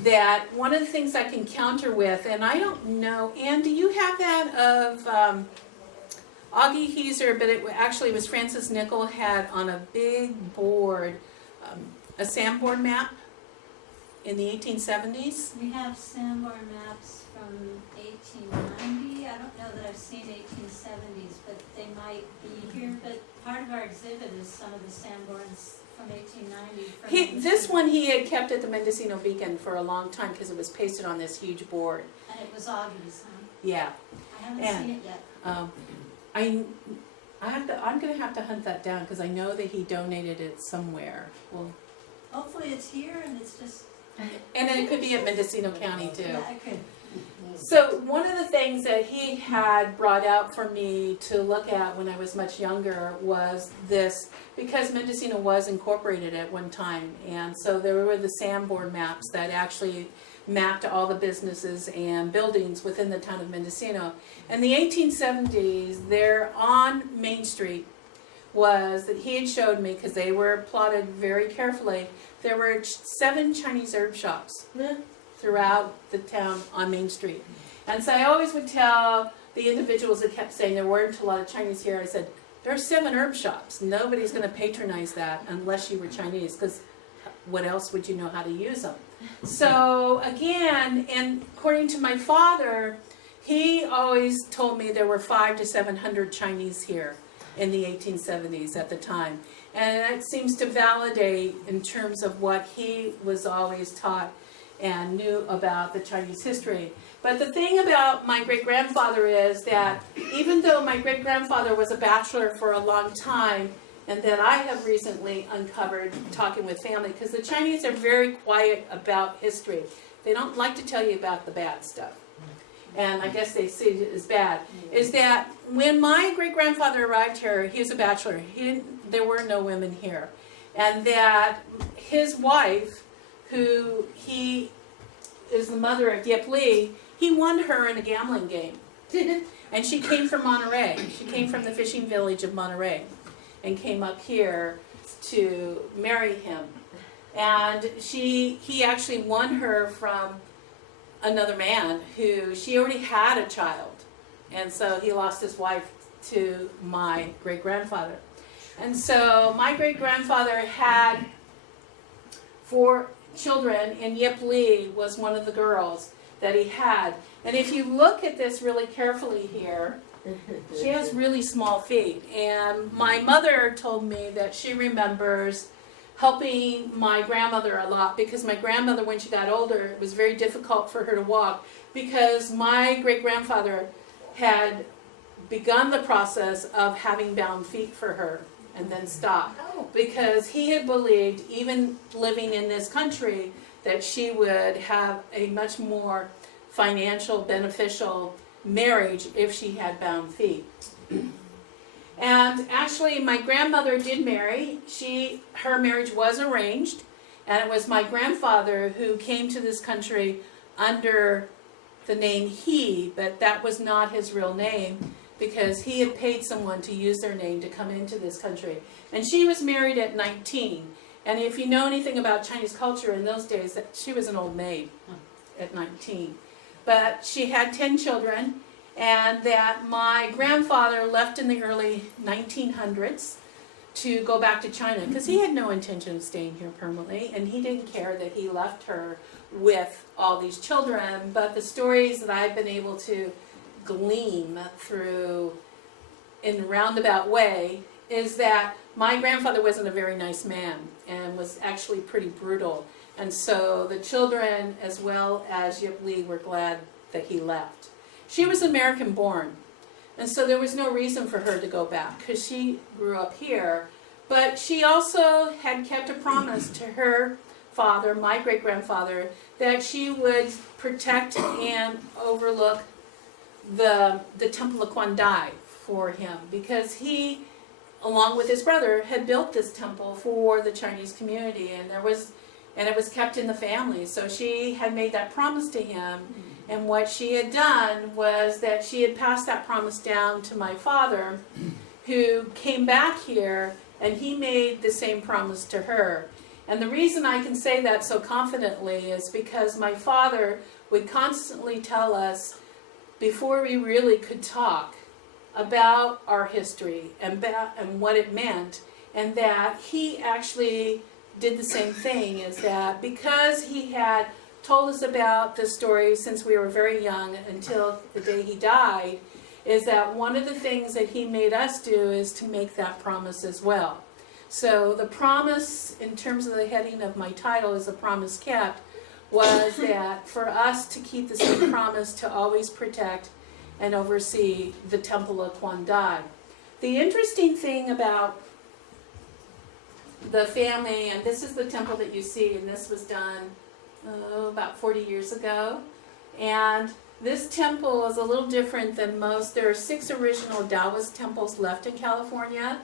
that one of the things I can counter with, and I don't know, Ann, do you have that of Augie Heiser, but it actually was Francis Nichol had on a big board, a sandboard map in the 1870s? We have sandbar maps from 1890. I don't know that I've seen 1870s, but they might be here. But part of our exhibit is some of the sandboards from 1890. This one he had kept at the Mendocino Beacon for a long time because it was pasted on this huge board. And it was Augie's, huh? Yeah. I haven't And- seen it yet. I'm going to have to hunt that down because I know that he donated it somewhere. Well, Hopefully it's here and it's just... and then it could be at Mendocino County too. Yeah, it could. So one of the things that he had brought out for me to look at when I was much younger was this, because Mendocino was incorporated at one time, and so there were the sandboard maps that actually mapped all the businesses and buildings within the town of Mendocino. In the 1870s, there on Main Street was that he had showed me, because they were plotted very carefully, there were 7 Chinese herb shops. throughout the town on Main Street. And so I always would tell the individuals that kept saying there weren't a lot of Chinese here, I said, there are 7 herb shops. Nobody's going to patronize that unless you were Chinese, because what else would you know how to use them? So again, and according to my father, he always told me there were 500 to 700 Chinese here in the 1870s at the time. And that seems to validate in terms of what he was always taught and knew about the Chinese history. But the thing about my great-grandfather is that even though my great-grandfather was a bachelor for a long time, and that I have recently uncovered talking with family, because the Chinese are very quiet about history. They don't like to tell you about the bad stuff. And I guess they see it as bad, is that when my great-grandfather arrived here, he was a bachelor. There were no women here. And that his wife, who he is the mother of Yip Lee, he won her in a gambling game. And she came from Monterey. She came from the fishing village of Monterey and came up here to marry him. And he actually won her from another man who she already had a child. And so he lost his wife to my great-grandfather. And so my great-grandfather had 4 children, and Yip Lee was one of the girls that he had. And if you look at this really carefully here, she has really small feet. And my mother told me that she remembers helping my grandmother a lot, because my grandmother, when she got older, it was very difficult for her to walk, because my great-grandfather had begun the process of having bound feet for her and then stopped, because he had believed, even living in this country, that she would have a much more financial, beneficial marriage if she had bound feet. And actually, my grandmother did marry. Her marriage was arranged, and it was my grandfather who came to this country under the name He, but that was not his real name, because he had paid someone to use their name to come into this country. And she was married at 19. And if you know anything about Chinese culture in those days, that she was an old maid at 19. But she had 10 children, and that my grandfather left in the early 1900s to go back to China, because he had no intention of staying here permanently, and he didn't care that he left her with all these children. But the stories that I've been able to glean through in a roundabout way is that my grandfather wasn't a very nice man and was actually pretty brutal. And so the children, as well as Yip Lee, were glad that he left. She was American born, and so there was no reason for her to go back, because she grew up here. But she also had kept a promise to her father, my great-grandfather, that she would protect and overlook the Temple of Quan Dai for him, because he, along with his brother, had built this temple for the Chinese community, and it was kept in the family. So she had made that promise to him, and what she had done was that she had passed that promise down to my father, who came back here, and he made the same promise to her. And the reason I can say that so confidently is because my father would constantly tell us, before we really could talk, about our history and what it meant, and that he actually did the same thing, is that because he had told us about the story since we were very young until the day he died, is that one of the things that he made us do is to make that promise as well. So the promise, in terms of the heading of my title, is a promise kept, was that for us to keep the same promise to always protect and oversee the Temple of Quan Dai. The interesting thing about the family, and this is the temple that you see, and this was done about 40 years ago, and this temple is a little different than most. There are 6 original Taoist temples left in California,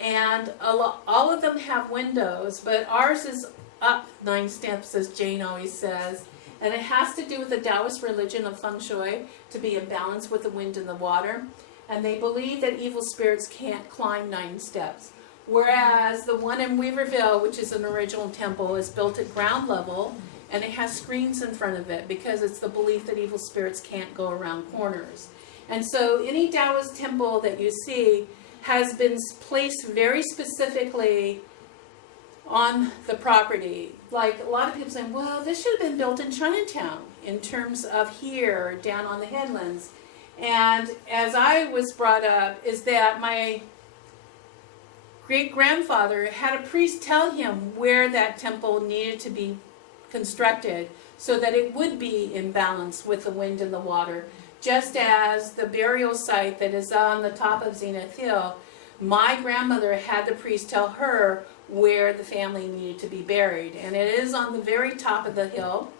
and all of them have windows, but ours is up 9 steps, as Jane always says, and it has to do with the Taoist religion of Feng Shui, to be in balance with the wind and the water, and they believe that evil spirits can't climb 9 steps. Whereas the one in Weaverville, which is an original temple, is built at ground level, and it has screens in front of it because it's the belief that evil spirits can't go around corners. And so any Taoist temple that you see has been placed very specifically on the property. Like a lot of people saying, well, this should have been built in Chinatown in terms of here, down on the headlands. And as I was brought up, is that my great-grandfather had a priest tell him where that temple needed to be constructed so that it would be in balance with the wind and the water. Just as the burial site that is on the top of Zenith Hill, my grandmother had the priest tell her where the family needed to be buried. And it is on the very top of the hill.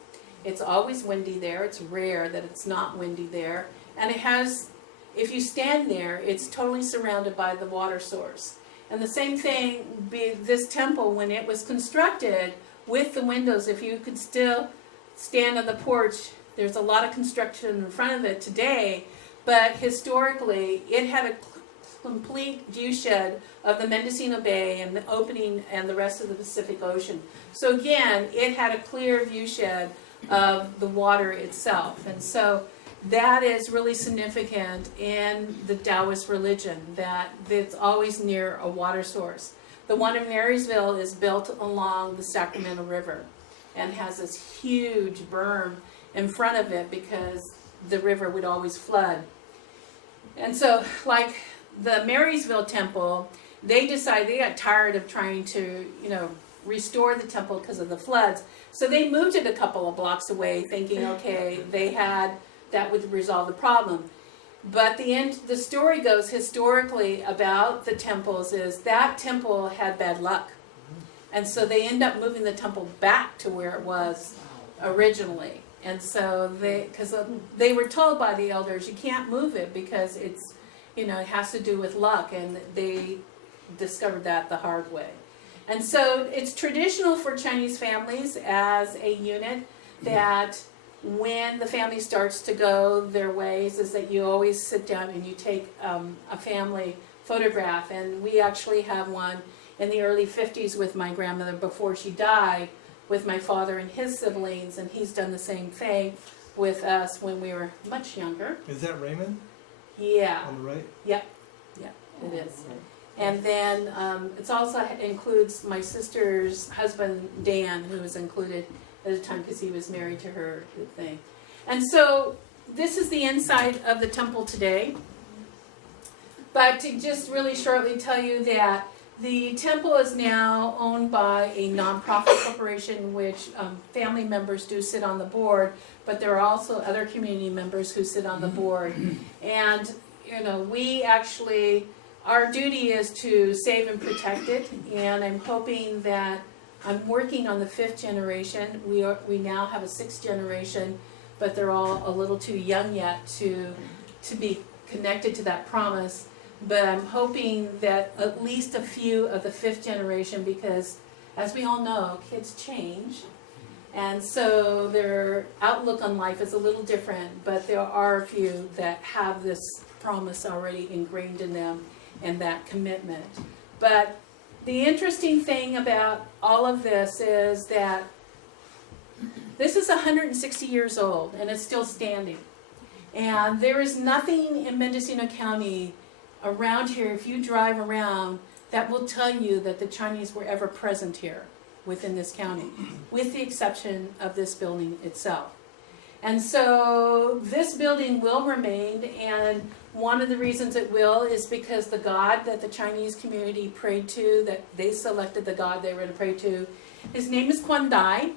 It's always windy there. It's rare that it's not windy there. And it has, if you stand there, it's totally surrounded by the water source. And the same thing, this temple, when it was constructed with the windows, if you could still stand on the porch, there's a lot of construction in front of it today, but historically it had a complete view shed of the Mendocino Bay and the opening and the rest of the Pacific Ocean. So again, it had a clear view shed of the water itself. And so that is really significant in the Taoist religion, that it's always near a water source. The one in Marysville is built along the Sacramento River and has this huge berm in front of it because the river would always flood. And so, like the Marysville temple, they decided they got tired of trying to, restore the temple because of the floods. So they moved it a couple of blocks away, thinking, okay, that would resolve the problem. But the story goes historically about the temples is that temple had bad luck. And so they end up moving the temple back to where it was originally. And so because they were told by the elders, you can't move it because it's, it has to do with luck. And they discovered that the hard way. And so it's traditional for Chinese families as a unit that when the family starts to go their ways is that you always sit down and you take a family photograph. And we actually have one in the early 50s with my grandmother before she died, with my father and his siblings, and he's done the same thing with us when we were much younger. Is that Raymond? Yeah. On the right? Yep, it is. And then it also includes my sister's husband, Dan, who was included at the time because he was married to her thing. And so this is the inside of the temple today. But to just really shortly tell you that the temple is now owned by a nonprofit corporation, which family members do sit on the board, but there are also other community members who sit on the board. And, we actually, our duty is to save and protect it, and I'm hoping that I'm working on the 5th generation. We now have a 6th generation, but they're all a little too young yet to be connected to that promise. But I'm hoping that at least a few of the 5th generation, because as we all know, kids change. And so their outlook on life is a little different, but there are a few that have this promise already ingrained in them and that commitment. But the interesting thing about all of this is that this is 160 years old and it's still standing. And there is nothing in Mendocino County around here, if you drive around, that will tell you that the Chinese were ever present here within this county, with the exception of this building itself. And so this building will remain, and one of the reasons it will is because the God that the Chinese community prayed to, that they selected the God they were to pray to, his name is Quan Dai.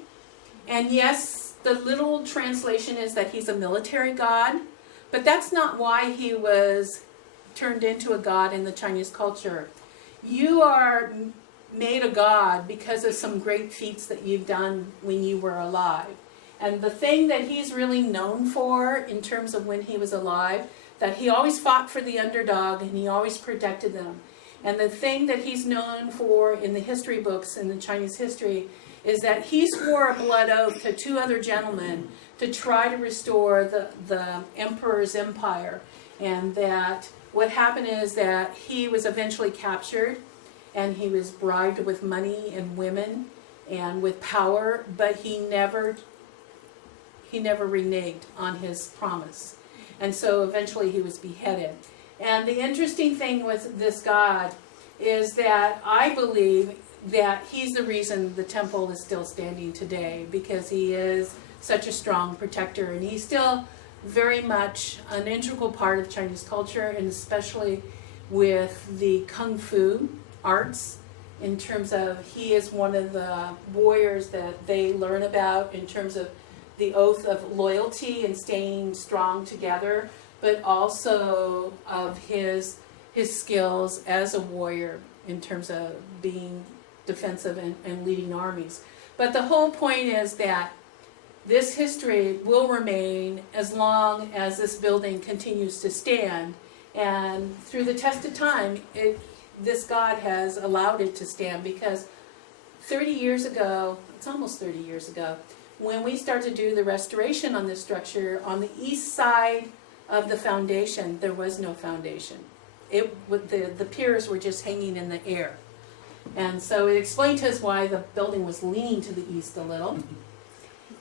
And yes, the little translation is that he's a military god, but that's not why he was turned into a god in the Chinese culture. You are made a god because of some great feats that you've done when you were alive. And the thing that he's really known for in terms of when he was alive, that he always fought for the underdog and he always protected them. And the thing that he's known for in the history books in the Chinese history is that he swore a blood oath to 2 other gentlemen to try to restore the emperor's empire. And that what happened is that he was eventually captured and he was bribed with money and women, and with power, but he never reneged on his promise. And so eventually he was beheaded. And the interesting thing with this God is that I believe that he's the reason the temple is still standing today, because he is such a strong protector, and he's still very much an integral part of Chinese culture, and especially with the kung fu arts, in terms of he is one of the warriors that they learn about in terms of the oath of loyalty and staying strong together, but also of his skills as a warrior in terms of being defensive and leading armies. But the whole point is that this history will remain as long as this building continues to stand, and through the test of time, this God has allowed it to stand, because 30 years ago, it's almost 30 years ago, when we started to do the restoration on this structure, on the east side of the foundation, there was no foundation. The piers were just hanging in the air. And so it explained to us why the building was leaning to the east a little.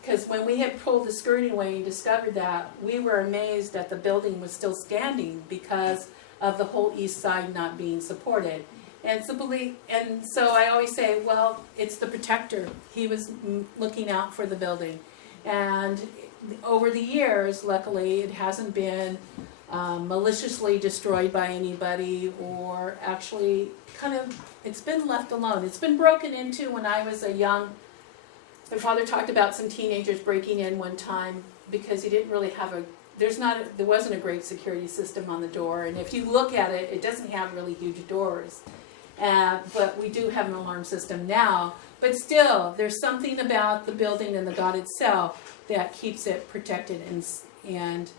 Because when we had pulled the skirting away and discovered that, we were amazed that the building was still standing because of the whole east side not being supported. And so I always say, well, it's the protector. He was looking out for the building. And over the years, luckily, it hasn't been maliciously destroyed by anybody, or actually it's been left alone. It's been broken into when I was my father talked about some teenagers breaking in one time because he didn't really have there wasn't a great security system on the door, and if you look at it, it doesn't have really huge doors. But we do have an alarm system now, but still, there's something about the building and the God itself that keeps it protected and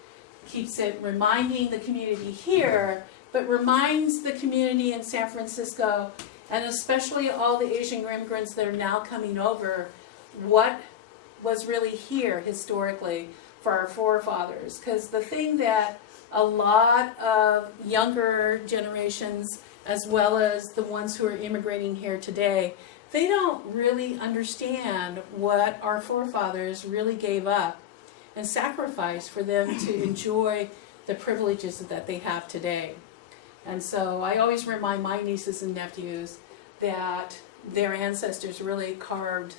keeps it reminding the community here, but reminds the community in San Francisco, and especially all the Asian immigrants that are now coming over, what was really here historically for our forefathers. Because the thing that a lot of younger generations, as well as the ones who are immigrating here today, they don't really understand what our forefathers really gave up and sacrificed for them to enjoy the privileges that they have today. And so I always remind my nieces and nephews that their ancestors really carved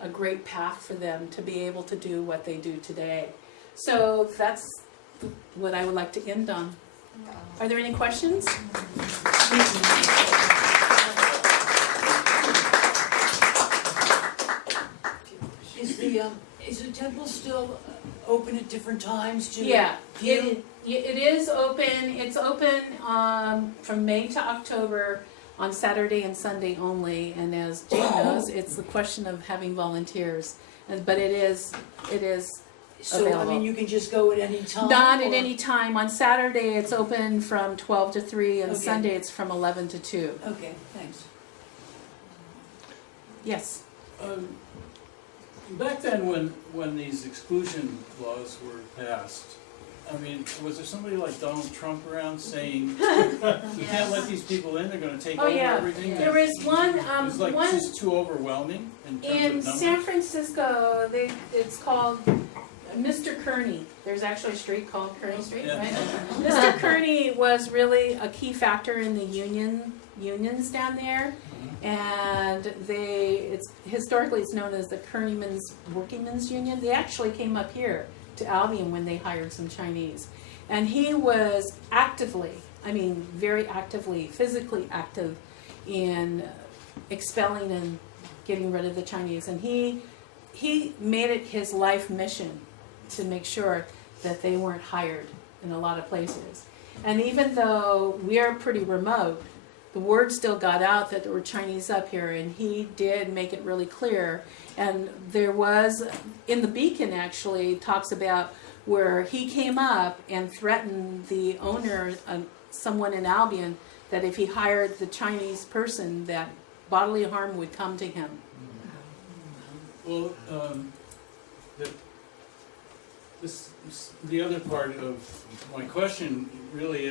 a great path for them to be able to do what they do today. So that's what I would like to end on. Are there any questions? Is the temple still open at different times to Yeah, view? it is open. It's open from May to October on Saturday and Sunday only. And as Jane knows, it's a question of having volunteers. But it is So, I available. mean, you can just go at any time? Not at or- any time. On Saturday, it's open from 12 to 3, and Okay. Sunday it's from 11 to 2. Okay, thanks. Yes. Back then, when these exclusion laws were passed, I mean, was there somebody like Donald Trump around saying, you can't let these people in, they're gonna take Oh, over yeah. everything? There was one, It's like just too overwhelming in terms in of numbers? San Francisco, it's called Mr. Kearney. There's actually a street called Kearney Street, Yeah. right? Mr. Kearney was really a key factor in the unions down there. And historically it's known as the Kearneymen's Workingmen's Union. They actually came up here to Albion when they hired some Chinese. And he was very actively, physically active in expelling and getting rid of the Chinese. And he made it his life mission to make sure that they weren't hired in a lot of places. And even though we are pretty remote, the word still got out that there were Chinese up here, and he did make it really clear. And there was, in the Beacon actually, talks about where he came up and threatened the owner, someone in Albion, that if he hired the Chinese person, that bodily harm would come to him. Well, the other part of my question really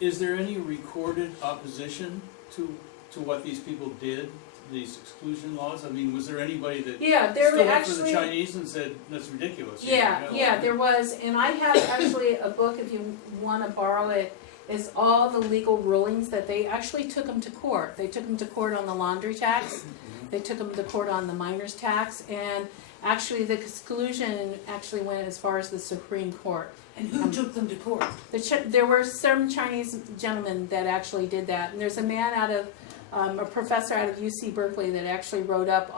is there any recorded opposition to what these people did these exclusion laws? I mean, was there anybody that Yeah, there stood were up for the actually. Chinese and said, that's ridiculous? Yeah, there was, and I have actually a book, if you wanna borrow it, is all the legal rulings that they actually took them to court. They took them to court on the laundry tax, they took them to court on the miners tax, and actually the exclusion actually went as far as the Supreme Court. And who took them to court? There were some Chinese gentlemen that actually did that, and there's a man out of, a professor out of UC Berkeley that actually wrote up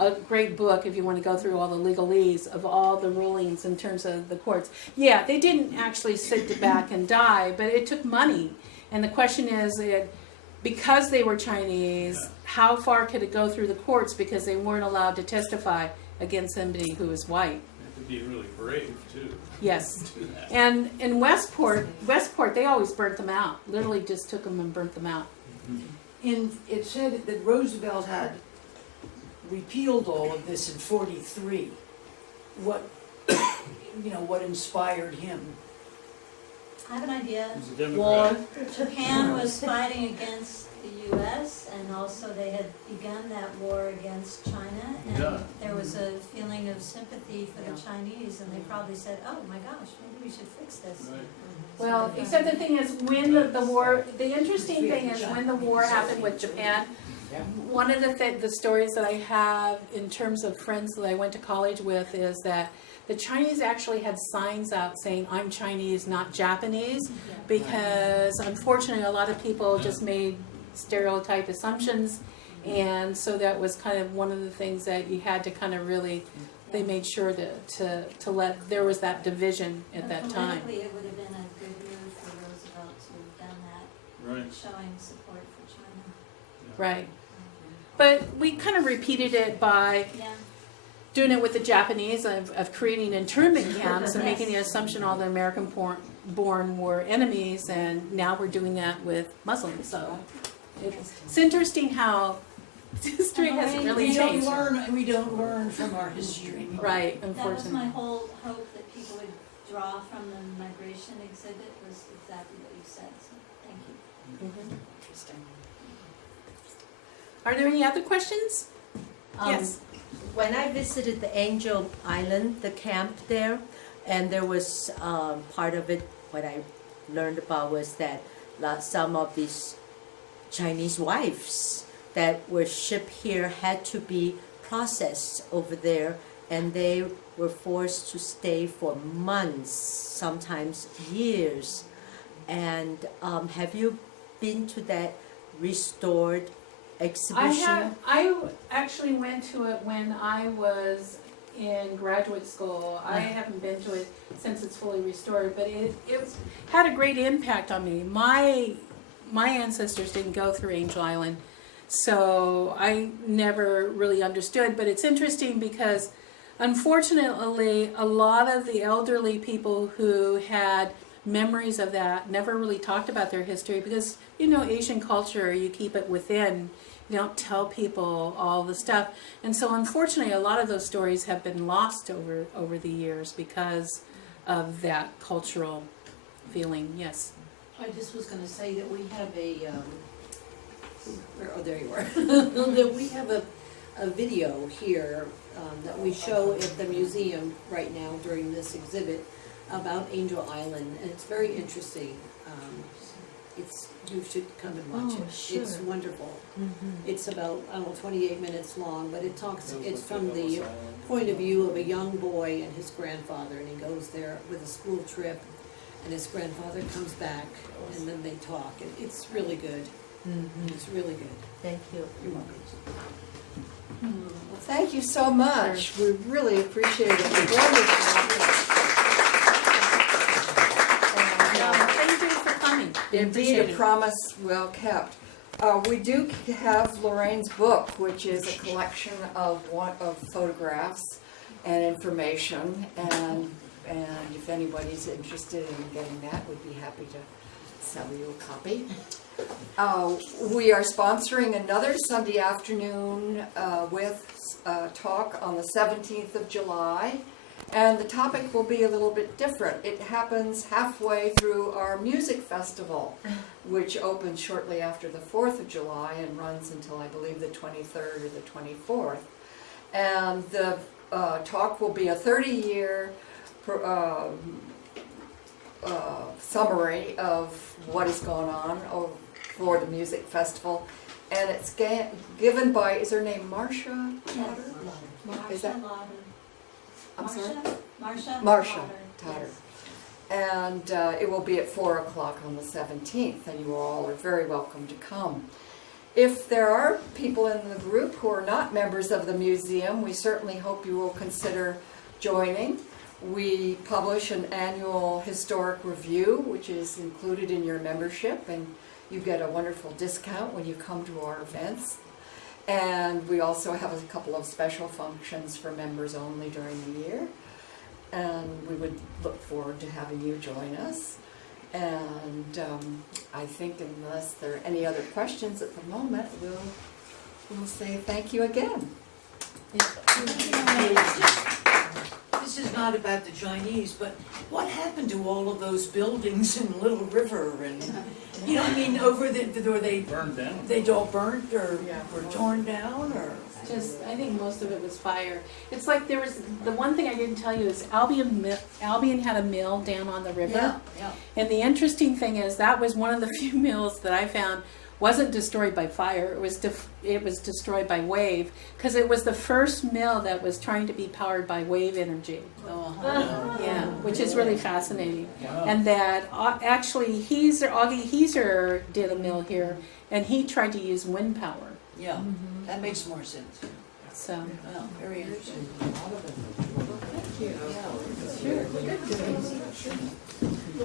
a great book, if you want to go through all the legalese of all the rulings in terms of the courts. Yeah, they didn't actually sit back and die, but it took money. And the question is, because they were Chinese, how far could it go through the courts because they weren't allowed to testify against somebody who was white? You have to be really brave, too. Yes. to do that. And in Westport, they always burnt them out. Literally just took them and burnt them out. It said that Roosevelt had repealed all of this in '43. What, what inspired him? I have an idea. He was a Democrat. Japan was fighting against the US, and also they had begun that war against China, and Yeah. there was a feeling of sympathy for the Chinese, and they probably said, oh my gosh, maybe we should fix this. Right. Well, except the thing is, when the war, the interesting thing is when the war happened with Japan, one of the stories that I have in terms of friends that I went to college with is that the Chinese actually had signs out saying, I'm Chinese, not Japanese, because unfortunately a lot of people just made stereotype assumptions, and so that was kind of one of the things that you had to kind of really, they made sure to let, there was that division at And that time. politically, it would have been a good move for Roosevelt to have done that, Right. showing support for China. Right. But we kind of repeated it by Yeah, doing it with the Japanese of creating internment camps and making the Yes. assumption all the American born were enemies, and now we're doing that with Muslims. So it's interesting how history hasn't really We don't changed. learn from our history. Right, that was my unfortunately. whole hope, that people would draw from the migration exhibit, was exactly what you said, so thank you. Mhm. Are there any other questions? Yes. When I visited the Angel Island, the camp there, and there was part of it, what I learned about was that some of these Chinese wives that were shipped here had to be processed over there, and they were forced to stay for months, sometimes years. And have you been to that restored exhibition? I actually went to it when I was in graduate school. I haven't been to it since it's fully restored, but it had a great impact on me. My ancestors didn't go through Angel Island, so I never really understood. But it's interesting because unfortunately a lot of the elderly people who had memories of that never really talked about their history, because Asian culture, you keep it within. You don't tell people all the stuff. And so unfortunately a lot of those stories have been lost over the years because of that cultural feeling. Yes. I just was gonna say that we have there you are. That we have a video here that we show at the museum right now during this exhibit about Angel Island, and it's very interesting. You should come and watch it. Sure. It's wonderful. Mhm. It's about, 28 minutes long, but it's from the point of view of a young boy and his grandfather, and he goes there with a school trip, and his grandfather comes back, and then they talk, and it's really good. Mhm. It's really good. Thank you. You're welcome. Well, thank you so much. We really appreciate it. Wonderful. Thank you for coming. Indeed, Appreciate a it. promise well kept. We do have Lorraine's book, which is a collection of photographs and information, and if anybody's interested in getting that, we'd be happy to sell you a copy. We are sponsoring another Sunday afternoon with a talk on the 17th of July And the topic will be a little bit different. It happens halfway through our music festival, which opens shortly after the 4th of July and runs until, I believe, the 23rd or the 24th. And the talk will be a 30-year summary of what has gone on for the music festival. And it's given by, is her name Marcia? Yes. Is that- Marsha Lauder. I'm sorry? Marsha Marsha Lauder, Totter. yes. And it will be at 4 o'clock on the 17th, and you all are very welcome to come. If there are people in the group who are not members of the museum, we certainly hope you will consider joining. We publish an annual historic review, which is included in your membership, and you get a wonderful discount when you come to our events. And we also have a couple of special functions for members only during the year. And we would look forward to having you join us. And I think unless there are any other questions at the moment, we'll say thank you again. This is not about the Chinese, but what happened to all of those buildings in Little River and, you know, I mean, over the, were they, Burned down. they all burnt or Yeah. were torn down or? Just, I think most of it was fire. It's like there was, the one thing I didn't tell you is Albion had a mill down on the river. Yeah. And the interesting thing is that was one of the few mills that I found wasn't destroyed by fire. It was destroyed by wave, because it was the first mill that was trying to be powered by wave energy. Yeah, which is really fascinating. Wow. And that actually Augie Heiser did a mill here, and he tried to use wind power. Yeah, that makes more sense. So. Well, very interesting. Thank you. Yeah.